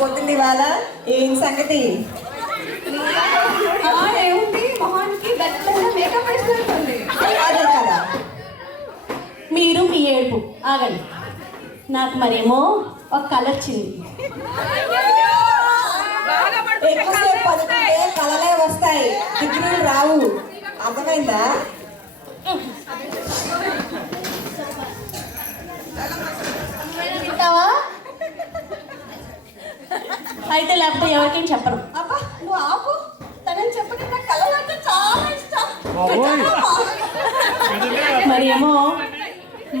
పొద్దున్న ఇవాళ ఏం సంగతి? ఏముంది మొహానికి గట్టిగా మేకప్ వేసినట్టుంది. అదే కదా. మీరు మీ ఏడుపు ఆగండి. నాకు మరేమో ఒక కళ వచ్చింది. ఎక్కువసేపు పడుకుంటే కలలే వస్తాయి, డిగ్రీలు రావు. అర్థమైందా? వింటావా? అయితే లేకపోతే ఎవరికేం చెప్పను. అబ్బా నువ్వు ఆపు. తనని చెప్పని నా కళలు అంటే చాలా ఇష్టం. మరేమో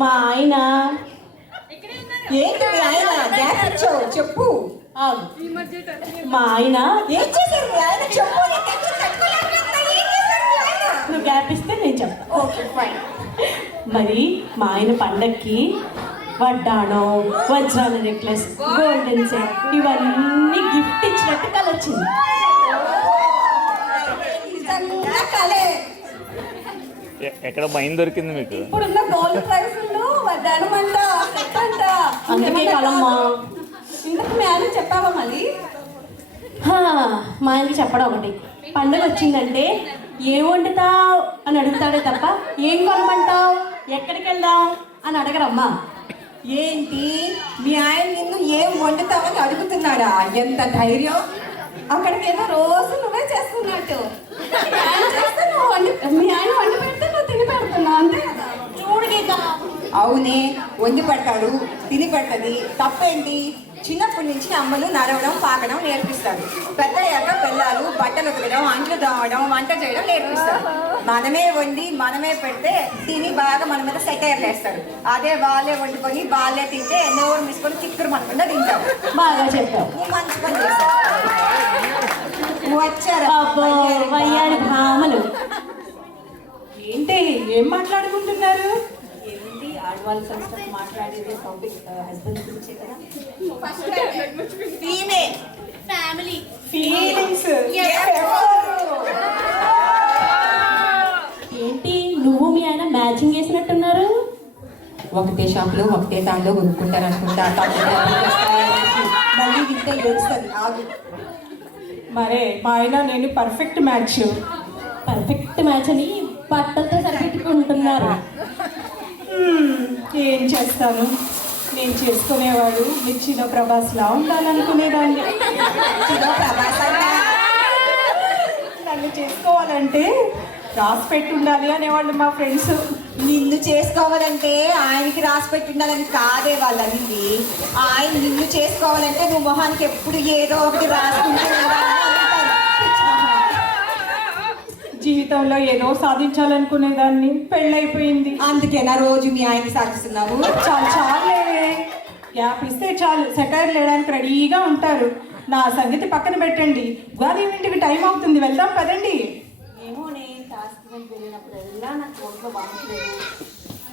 మా ఆయన ఏంటి మీ ఆయన గ్యాప్ ఇచ్చావు? చెప్పు. ఆగు. మా ఆయన ఏం చేశారు మీ ఆయన? చెప్పు. నేను టెన్షన్ తట్టుకోలేకపోతున్నా. ఏం చేశారు మీ ఆయన? నువ్వు గ్యాప్ ఇస్తే నేను చెప్తాను. Okay fine. మరి మా ఆయన పండక్కి వడ్డాణం, వజ్రాల నెక్లెస్, గోల్డెన్ సెట్ ఇవన్నీ గిఫ్ట్ ఇచ్చినట్టు కళ వచ్చింది. నిజంగా కలే. ఎక్కడ మైండ్ దొరికింది మీకు? ఇప్పుడున్న గోల్డ్ ప్రైస్లు వడ్డానం అంట, సెట్ అంట. అందుకే కలమ్మా. ఇంతకు మీ ఆయన చెప్పావా మళ్ళీ? మా ఆయనకి చెప్పడం ఒకటి, పండుగ వచ్చిందంటే ఏం వండుతావు అని అడుగుతాడే తప్ప ఏం కొనమంటావు, ఎక్కడికి వెళ్దాం అని అడగరమ్మా. ఏంటి మీ ఆయన నిన్ను ఏం వండుతావని అడుగుతున్నాడా? ఎంత ధైర్యం! అక్కడికేదో రోజు నువ్వే చేస్తున్నట్టు. మీ ఆయన చేస్తే నువ్వు మీ ఆయన వండి పెడితే నువ్వు తిని పెడుతున్నావు అంతే కదా. చూడు గీత, అవునే, వండి పెడతాడు, తిని పెడతది. తప్పేంటి? చిన్నప్పటి నుంచి అమ్మలు నడవడం పాకడం నేర్పిస్తారు. పెద్దయ్యాక పిల్లలు బట్టలు ఉతకడం, అంట్లు తోమడం, వంట చేయడం నేర్పిస్తారు. మనమే వండి మనమే పెడితే తిని బాగా మన మీద సెటైర్లు వేస్తారు. అదే వాళ్ళే వండుకొని వాళ్ళే తింటే నోరు తీసుకొని తిక్కురు మనకుండా తింటాం. బాగా చెప్పావు. నువ్వు మంచి పని చేశావు. వచ్చారా అబ్బో, వయ్యారి భామలు. ఏంటి ఏం మాట్లాడుకుంటున్నారు? ఏంటి ఆడవాళ్ళ సంస్థ మాట్లాడేది టాపిక్ హస్బెండ్ గురించే కదా. Family feelings. ఏంటి నువ్వు మీ ఆయన మ్యాచింగ్ వేసినట్టున్నారు? ఒకటే షాప్లో ఒకటే దాంట్లో కొనుక్కుంటారు అనుకుంటా. మళ్ళీ వింటే ఏడుస్తుంది. ఆగు. మరే మా ఆయన నేను పర్ఫెక్ట్ మ్యాచ్. పర్ఫెక్ట్ మ్యాచ్ అని బట్టలతో సరిపెట్టుకుంటున్నారు. ఏం చేస్తాను, నేను చేసుకునేవాడు మిర్చిలో ప్రభాస్లా ఉండాలనుకునేదాన్ని. నన్ను చేసుకోవాలంటే రాసి పెట్టి ఉండాలి అనేవాళ్ళు మా ఫ్రెండ్స్. నిన్ను చేసుకోవాలంటే ఆయనకి రాసి పెట్టి ఉండాలని కాదే వాళ్ళు అనేది. ఆయన నిన్ను చేసుకోవాలంటే నువ్వు మొహానికి ఎప్పుడు ఏదో ఒకటి రాసుకుంటూ ఉండాలని అనుకుంటారు. పిచ్చి మొహం. జీవితంలో ఏదో సాధించాలనుకునేదాన్ని, పెళ్ళైపోయింది. అందుకేనా రోజు మీ ఆయన్ని సాధిస్తున్నావు? చాలు చాలే, గ్యాప్ ఇస్తే చాలు. సెటైర్ లేడానికి రెడీగా ఉంటారు. నా సంగతి పక్కన పెట్టండి. ఉగాది ఇంటికి టైం అవుతుంది, వెళ్దాం పదండి. ఏమో నేను టాస్క్ వెళ్ళినప్పుడు వెళ్ళా నాకు ఒంట్లో బాగుంటలేదు.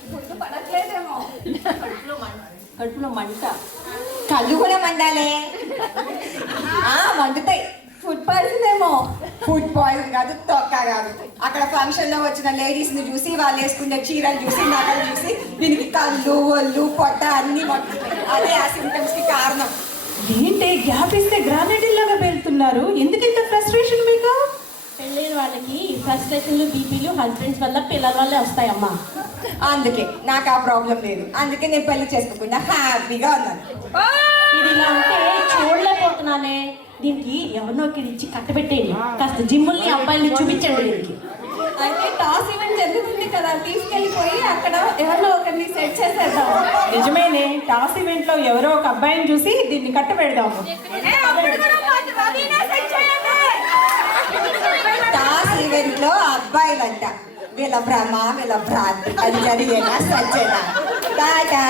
ఫుడ్ పడట్లేదేమో. కడుపులో మంట. కళ్ళు కూడా మండాలే. మండుతాయి. ఫుడ్ పాయిజన్ ఏమో. ఫుడ్ పాయిజన్ కాదు, తొక్క కాదు. అక్కడ ఫంక్షన్ లో వచ్చిన లేడీస్ ని చూసి, వాళ్ళు వేసుకునే చీరలు చూసి, నగలు చూసి దీనికి కళ్ళు ఒళ్ళు పొట్ట అన్ని మొత్తం అదే ఆ సింటమ్స్ కి కారణం. ఏంటి గ్యాప్ ఇస్తే గ్రానైట్ లాగా వెళ్తున్నారు? ఎందుకు ఇంత ఫ్రస్ట్రేషన్ మీకు? పెళ్ళైన వాళ్ళకి ఫ్రస్ట్రేషన్లు, బీపీలు హస్బెండ్స్ వల్ల పిల్లల వల్లే వస్తాయమ్మా. అందుకే నాకు ఆ ప్రాబ్లం లేదు. అందుకే నేను పెళ్లి చేసుకోకుండా హ్యాపీగా ఉన్నాను. ఇది ఇలా ఉంటే చూడలేకపోతున్నానే. దీనికి ఎవరినో ఇచ్చి కట్టబెట్టేయండి. కాస్త జిమ్ముల్ని అబ్బాయిల్ని చూపించండి దీనికి. అయితే టాస్ ఈవెంట్ జరుగుతుంది కదా, తీసుకెళ్ళిపోయి అక్కడ ఎవరినో ఒకరిని సెట్ చేసేద్దాం. నిజమేనే, టాస్ ఈవెంట్ లో ఎవరో ఒక అబ్బాయిని చూసి దీన్ని కట్టబెడదాము. టాస్ ఈవెంట్ లో అబ్బాయిలంట. వీళ్ళ భ్రమ, వీళ్ళ భ్రాంతి. అది జరిగేనా సచ్చేనా? టాటా.